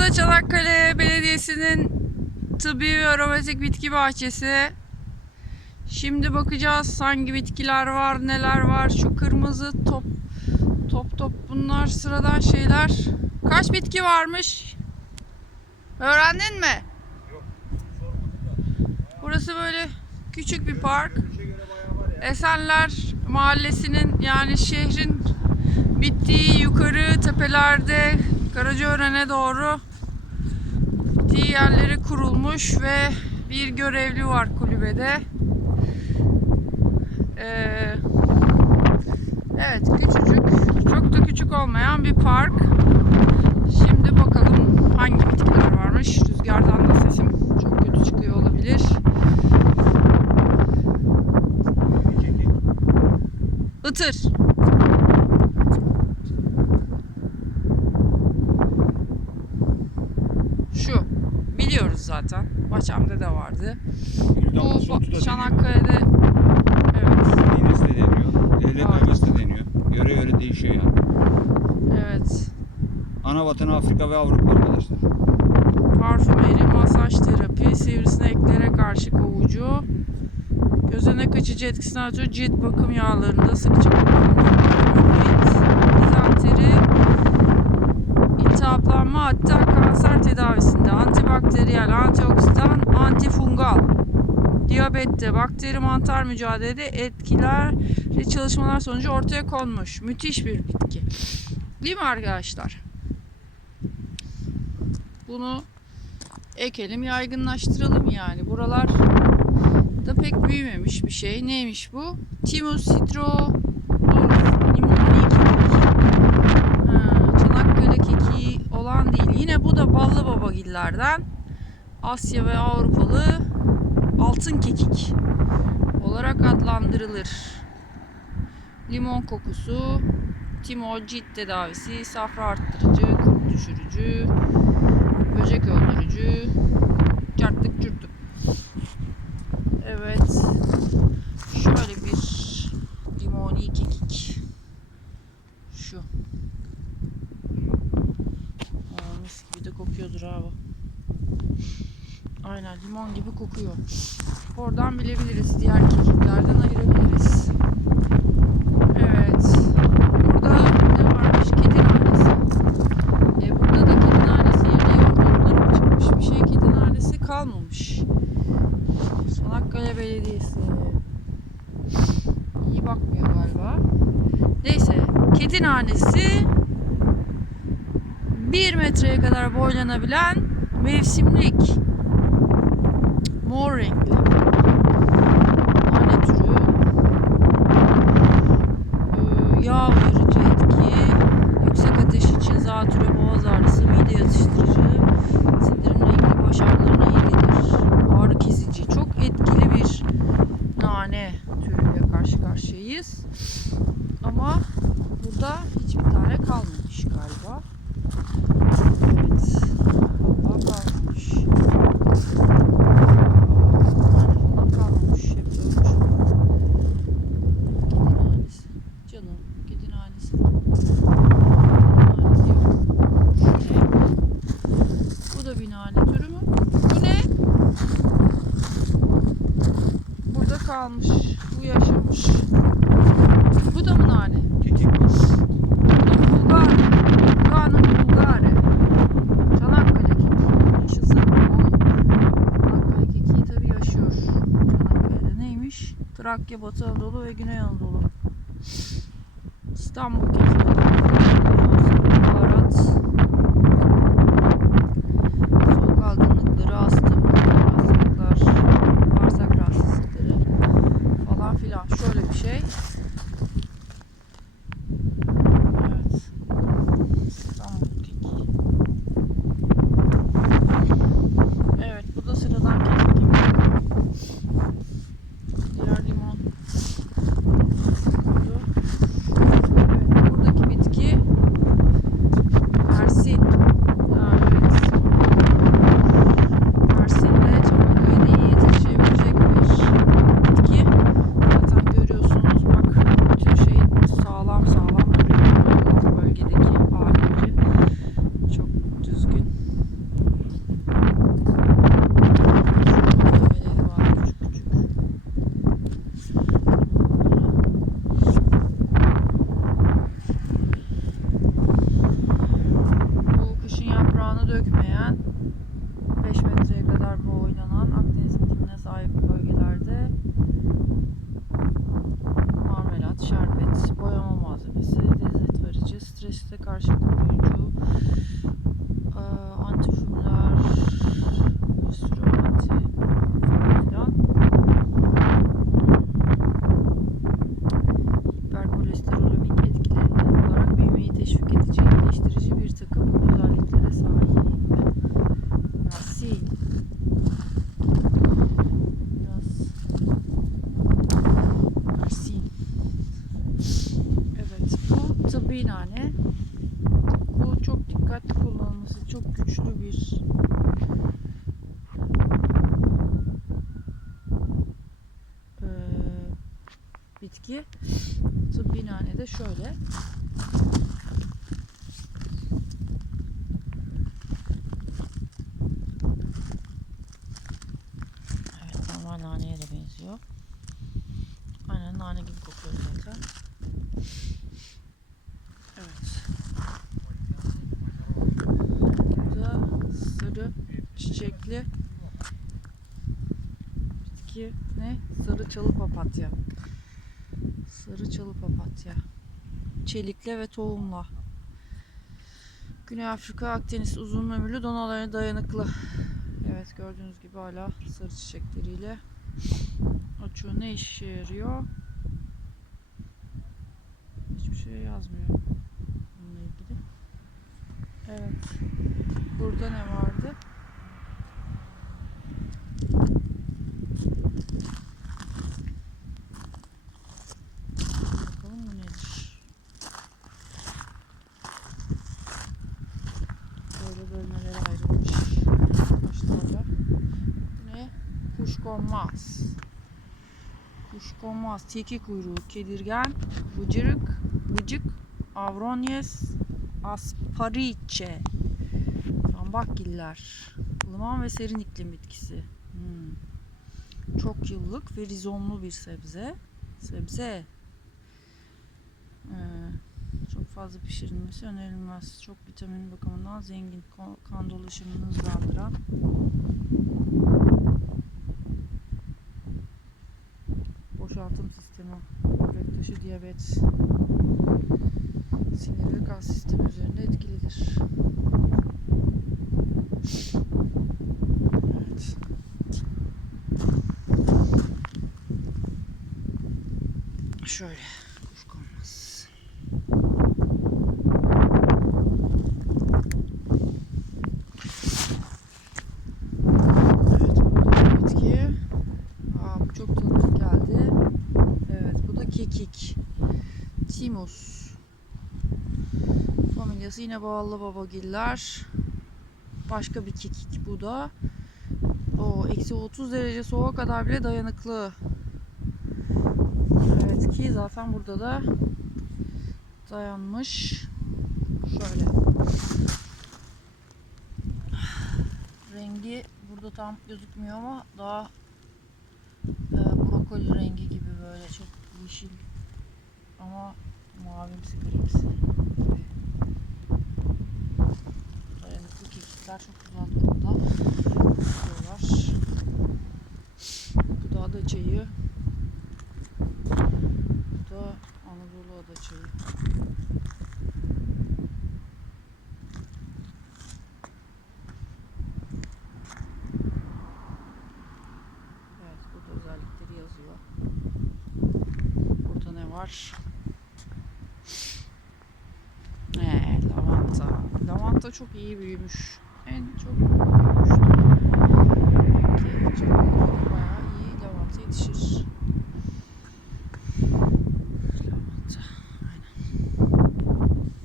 da Çanakkale Belediyesi'nin tıbbi ve aromatik bitki bahçesi. Şimdi bakacağız hangi bitkiler var, neler var. Şu kırmızı top top top bunlar sıradan şeyler. Kaç bitki varmış? Öğrendin mi? Burası böyle küçük bir park. Esenler Mahallesi'nin yani şehrin bittiği yukarı tepelerde Karacaören'e doğru bittiği yerleri kurulmuş ve bir görevli var kulübede. Ee, evet küçücük, çok da küçük olmayan bir park. Şimdi bakalım hangi bitkiler varmış. Rüzgardan da sesim çok kötü çıkıyor olabilir. Itır. Şu. Biliyoruz Başam'da da vardı. Bu Çanakkale'de evet. İğnesi de deniyor. Devlet Var. meyvesi de deniyor. Göre göre değişiyor yani. Evet. Ana vatanı Afrika ve Avrupa arkadaşlar. Parfümeri, masaj terapi, sivrisineklere karşı kovucu, gözüne kaçıcı etkisini artırıyor. Cilt bakım yağlarında sıkça kullanılıyor. Dizanteri, iltihaplanma hatta kanser tedavisinde antibakteriyel, antioksidan, antifungal. Diyabette, bakteri mantar mücadelede etkileri çalışmalar sonucu ortaya konmuş. Müthiş bir bitki. Değil mi arkadaşlar? Bunu ekelim, yaygınlaştıralım yani. Buralar da pek büyümemiş bir şey. Neymiş bu? Timus citro limoni kekik. Ha, Çanakkale kekiği olan değil. Yine bu da ballı babagillerden. Asya ve Avrupalı altın kekik olarak adlandırılır. Limon kokusu, timo cilt tedavisi, safra arttırıcı, kurt düşürücü, böcek öldürücü, cartlık cürtlük. Evet. Şöyle bir limoni kekik. Şu. Aa, mis gibi de kokuyordur abi. Aynen limon gibi kokuyor. Oradan bilebiliriz. Diğer kekiklerden ayırabiliriz. Evet. Burada ne varmış? Kedi nanesi. E burada da kedi nanesi yerine yoğurtları mı çıkmış? Bir şey kedi nanesi kalmamış. Çanakkale Belediyesi. İyi bakmıyor galiba. Neyse. Kedi nanesi 1 metreye kadar boylanabilen mevsimlik mor renkli. Nane türü Ee, yağ uyarıcı etki yüksek ateş için zatürre boğaz ağrısı mide yatıştırıcı sindirimle ilgili baş ağrılarına iyi ağrı kesici. Çok etkili bir nane türüyle karşı karşıyayız. Ama burada hiçbir tane kalmamış galiba evet Vallahi kalmamış Nane falan kalmamış. Hep ölmüş. Kedi nanesi. Canım kedi nanesi. Nanesi yok. Şu ne? Bu da bir nane türü mü? Bu ne? Burada kalmış. Bu yaşamış. Bu da mı nane? Kekik. Bulgar. Buranın Bulgari. Çanakkale kekiği. Yaşasın bu. Çanakkale kekiği tabii yaşıyor. Çanakkale'de neymiş? Trakya, Batı Anadolu ve Güney Anadolu. İstanbul kekiği. Baharat. Soğuk algınlıkları, astım, hastalıklar, bağırsak rahatsızlıkları falan filan. Şöyle bir şey. Evet. İstanbul kekiği. Evet, bu da sıradan kekik gibi. Diğer limon. Bu. Evet, buradaki bitki dökmeyen 5 metreye kadar boylanan Akdeniz iklimine sahip bölgelerde marmelat, şerbet, boyama malzemesi, lezzet strese karşı bitki. Tıbbi nane de şöyle. Evet, normal naneye de benziyor. Aynen nane gibi kokuyor zaten. Evet. Burada sarı çiçekli bitki ne? Sarı çalı papatya. Sarı çalı papatya. Çelikle ve tohumla. Güney Afrika, Akdeniz uzun ömürlü donalarına dayanıklı. Evet gördüğünüz gibi hala sarı çiçekleriyle açıyor. Ne işe yarıyor? Hiçbir şey yazmıyor bununla ilgili. Evet. Burada ne vardı? Bakalım bu nedir? Böyle bölmelere ayrılmış taşlarla. Bu ne? Kuşkonmaz. Kuşkonmaz, tilki kuyruğu, kedirgen, bıcırık, bıcık, avronyes, aspariçe, zambakgiller, ılıman ve serin iklim bitkisi. Hmm. Çok yıllık ve rizomlu bir sebze. Sebze. Ee, çok fazla pişirilmesi önerilmez. Çok vitamin bakımından zengin, kan dolaşımını hızlandıran boşaltım sistemi, böbrek taşı, diyabet, sinir ve kas sistemi üzerinde etkilidir. Evet. Şöyle kuşkonmaz. Evet, burada bir bitki. Aa, bu çok tanıdık geldi. Evet, bu da kekik. Timus. Familyası yine bağlı babagiller. Başka bir kekik bu da. O eksi 30 derece soğuğa kadar bile dayanıklı. Evet ki zaten burada da dayanmış. Şöyle. Rengi burada tam gözükmüyor ama daha e, brokoli rengi gibi böyle çok yeşil ama mavimsi grimsi kekikler çok güzel durumda. Duruyorlar. Bu da ada çayı. Bu da Anadolu ada çayı. Evet, burada özellikleri yazıyor. Burada ne var? Ee, lavanta. Lavanta çok iyi büyümüş en çok görmüştüm. Ki, çok